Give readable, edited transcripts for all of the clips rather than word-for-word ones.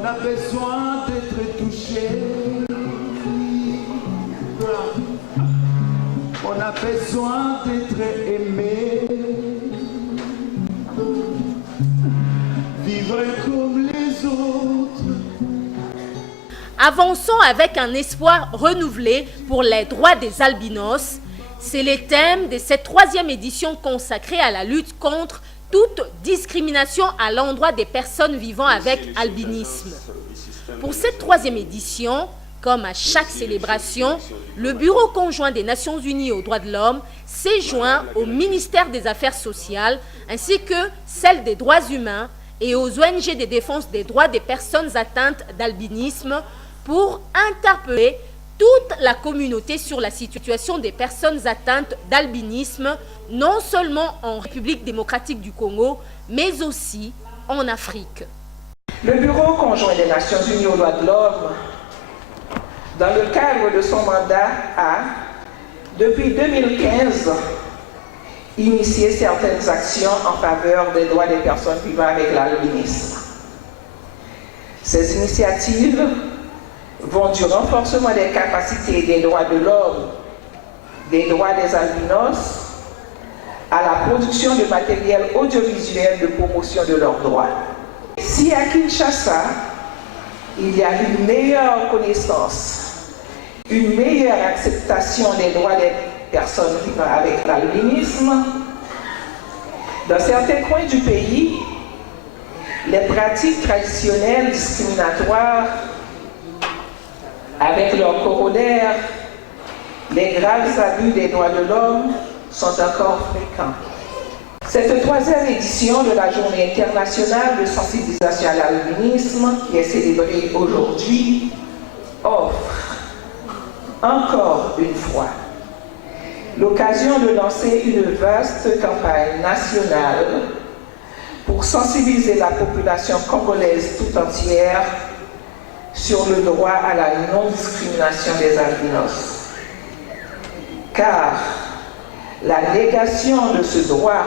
On a besoin d'être touché. On a besoin d'être aimé. Vivre comme les autres. Avançons avec un espoir renouvelé pour les droits des albinos. C'est le thème de cette 3e édition consacrée à la lutte contre toute discrimination à l'endroit des personnes vivant avec albinisme. Pour cette 3e édition, comme à chaque célébration, le Bureau conjoint des Nations Unies aux droits de l'homme s'est joint au ministère des Affaires sociales ainsi que celle des droits humains et aux ONG de défense des droits des personnes atteintes d'albinisme pour interpeller toute la communauté sur la situation des personnes atteintes d'albinisme, non seulement en République démocratique du Congo, mais aussi en Afrique. Le Bureau conjoint des Nations Unies aux droits de l'homme, dans le cadre de son mandat, a, depuis 2015, initié certaines actions en faveur des droits des personnes vivant avec l'albinisme. Ces initiatives vont du renforcement des capacités des droits de l'homme, des droits des albinos, à la production de matériel audiovisuel de promotion de leurs droits. Si à Kinshasa, il y a une meilleure connaissance, une meilleure acceptation des droits des personnes vivant avec l'albinisme, dans certains coins du pays, les pratiques traditionnelles discriminatoires avec leurs corollaires, les graves abus des droits de l'homme sont encore fréquents. Cette 3e édition de la Journée internationale de sensibilisation à l'albinisme, qui est célébrée aujourd'hui, offre encore une fois l'occasion de lancer une vaste campagne nationale pour sensibiliser la population congolaise tout entière sur le droit à la non-discrimination des albinos. Car la négation de ce droit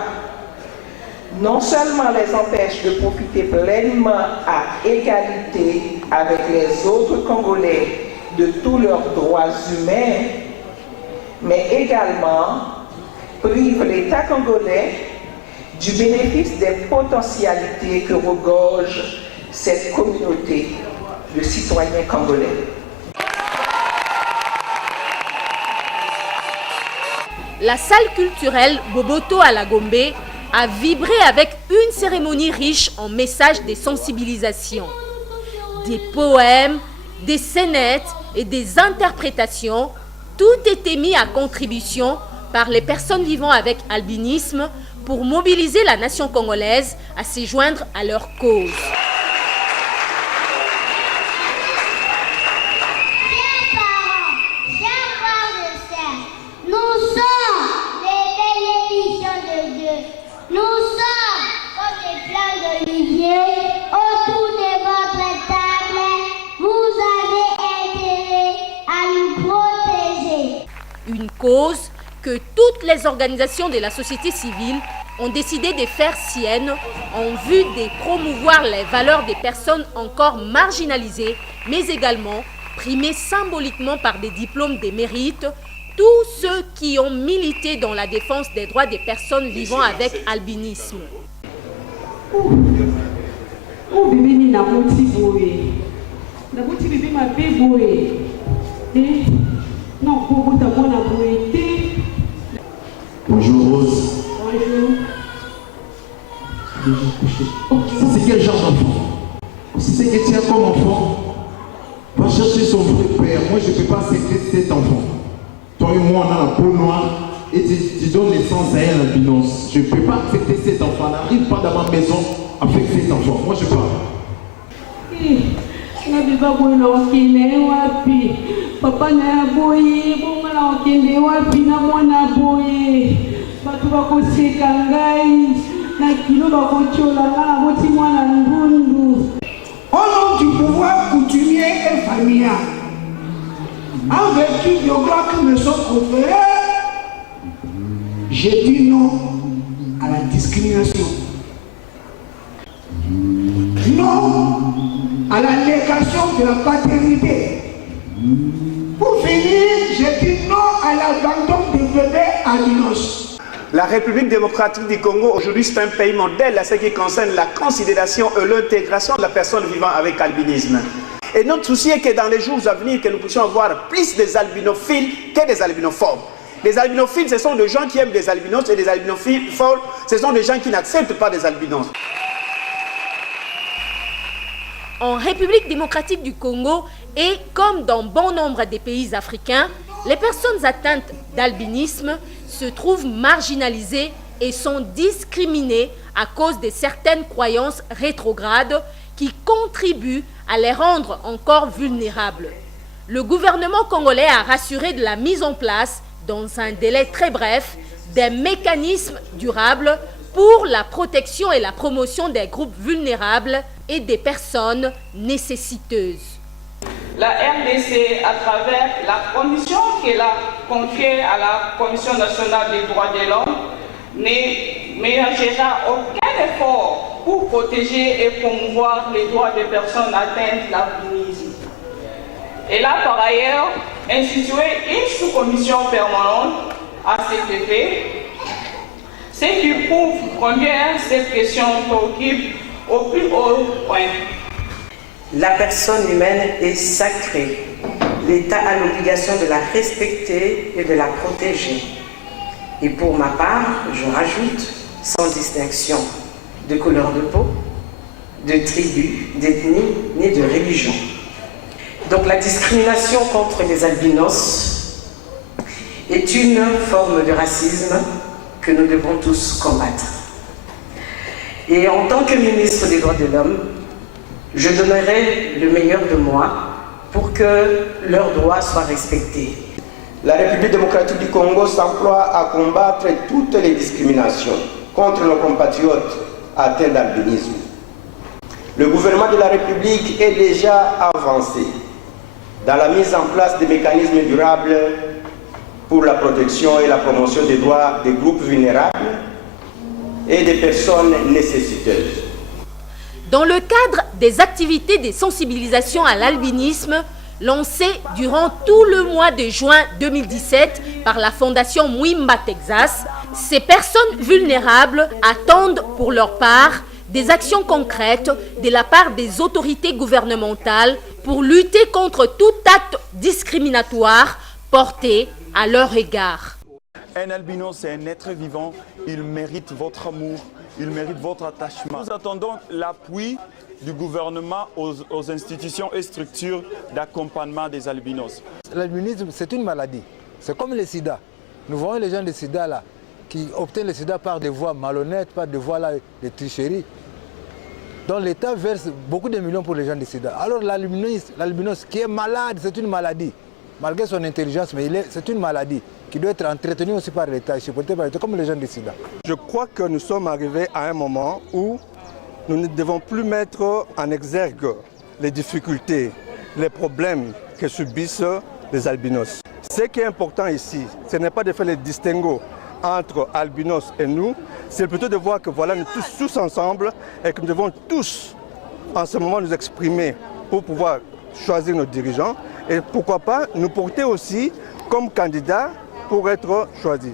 non seulement les empêche de profiter pleinement à égalité avec les autres Congolais de tous leurs droits humains, mais également prive l'État congolais du bénéfice des potentialités que regorge cette communauté de citoyens congolais. La salle culturelle Boboto à la Gombe a vibré avec une cérémonie riche en messages de sensibilisation. Des poèmes, des scénettes et des interprétations, tout était mis à contribution par les personnes vivant avec albinisme pour mobiliser la nation congolaise à se joindre à leur cause. Une cause que toutes les organisations de la société civile ont décidé de faire sienne en vue de promouvoir les valeurs des personnes encore marginalisées, mais également primées symboliquement par des diplômes de mérite, tous ceux qui ont milité dans la défense des droits des personnes vivant avec albinisme. Bonjour Rose. Bonjour. C'est quel genre d'enfant? Si c'est que tu as comme enfant, va chercher son vrai père. Moi je ne peux pas accepter cet enfant. Toi et moi on a la peau noire et tu donnes naissance à un albinos. Je ne peux pas accepter cet enfant. N'arrive pas dans ma maison avec cet enfant. Moi je parle. Papa na boye, bonga na okende wapi na mwana boye. Batu bakoseka ngai, na kilo bakochola na boti mwana ngundu. Au nom du pouvoir coutumier et familial, en vertu des droits qui me sont conférés, j'ai dit non à la discrimination. Non à la négation de la paternité. Pour finir, je dis non à l'abandon des bébés albinos. La République démocratique du Congo, aujourd'hui, c'est un pays modèle à ce qui concerne la considération et l'intégration de la personne vivant avec albinisme. Et notre souci est que dans les jours à venir, que nous puissions avoir plus des albinophiles que des albinophobes. Les albinophiles, ce sont des gens qui aiment les albinos, et les albinophiles, ce sont des gens qui n'acceptent pas des albinos. En République démocratique du Congo et comme dans bon nombre des pays africains, les personnes atteintes d'albinisme se trouvent marginalisées et sont discriminées à cause de certaines croyances rétrogrades qui contribuent à les rendre encore vulnérables. Le gouvernement congolais a rassuré de la mise en place, dans un délai très bref, des mécanismes durables pour la protection et la promotion des groupes vulnérables et des personnes nécessiteuses. La RDC, à travers la commission qu'elle a confiée à la Commission nationale des droits de l'homme, ne ménagera aucun effort pour protéger et promouvoir les droits des personnes atteintes d'albinisme. Elle a par ailleurs institué une sous-commission permanente à cet effet, ce qui prouve combien cette question préoccupe au plus haut point. La personne humaine est sacrée. L'État a l'obligation de la respecter et de la protéger. Et pour ma part, je rajoute, sans distinction de couleur de peau, de tribu, d'ethnie, ni de religion. Donc la discrimination contre les albinos est une forme de racisme que nous devons tous combattre. Et en tant que ministre des droits de l'homme, je donnerai le meilleur de moi pour que leurs droits soient respectés. La République démocratique du Congo s'emploie à combattre toutes les discriminations contre nos compatriotes atteints d'albinisme. Le gouvernement de la République est déjà avancé dans la mise en place des mécanismes durables pour la protection et la promotion des droits des groupes vulnérables et des personnes nécessiteuses. Dans le cadre des activités de sensibilisation à l'albinisme lancées durant tout le mois de juin 2017 par la Fondation Mwimba Texas, ces personnes vulnérables attendent pour leur part des actions concrètes de la part des autorités gouvernementales pour lutter contre tout acte discriminatoire porté à leur égard. Un albino, c'est un être vivant, il mérite votre amour, il mérite votre attachement. Nous attendons l'appui du gouvernement aux institutions et structures d'accompagnement des albinos. L'albinisme, c'est une maladie. C'est comme le sida. Nous voyons les gens de sida là, qui obtiennent le sida par des voies malhonnêtes, par des voies là, de tricherie. Donc l'État verse beaucoup de millions pour les gens de sida. Alors l'albinos qui est malade, c'est une maladie. Malgré son intelligence, mais c'est une maladie qui doit être entretenue aussi par l'État, supportée par l'État, comme les gens de sida. Je crois que nous sommes arrivés à un moment où nous ne devons plus mettre en exergue les difficultés, les problèmes que subissent les albinos. Ce qui est important ici, ce n'est pas de faire les distinguos entre albinos et nous, c'est plutôt de voir que voilà, nous tous ensemble et que nous devons tous en ce moment nous exprimer pour pouvoir choisir nos dirigeants et pourquoi pas nous porter aussi comme candidats pour être choisis.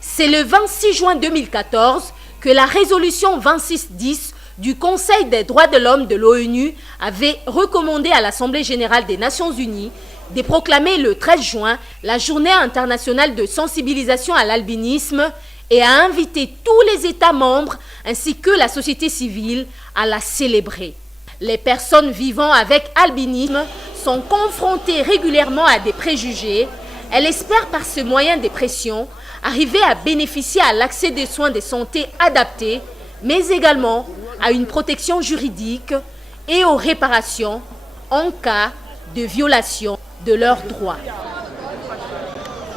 C'est le 26 juin 2014 que la résolution 2610 du Conseil des droits de l'homme de l'ONU avait recommandé à l'Assemblée générale des Nations unies de proclamer le 13 juin la journée internationale de sensibilisation à l'albinisme et a invité tous les États membres ainsi que la société civile à la célébrer. Les personnes vivant avec albinisme sont confrontées régulièrement à des préjugés. Elles espèrent par ce moyen de pression arriver à bénéficier à l'accès des soins de santé adaptés, mais également à une protection juridique et aux réparations en cas de violation de leurs droits.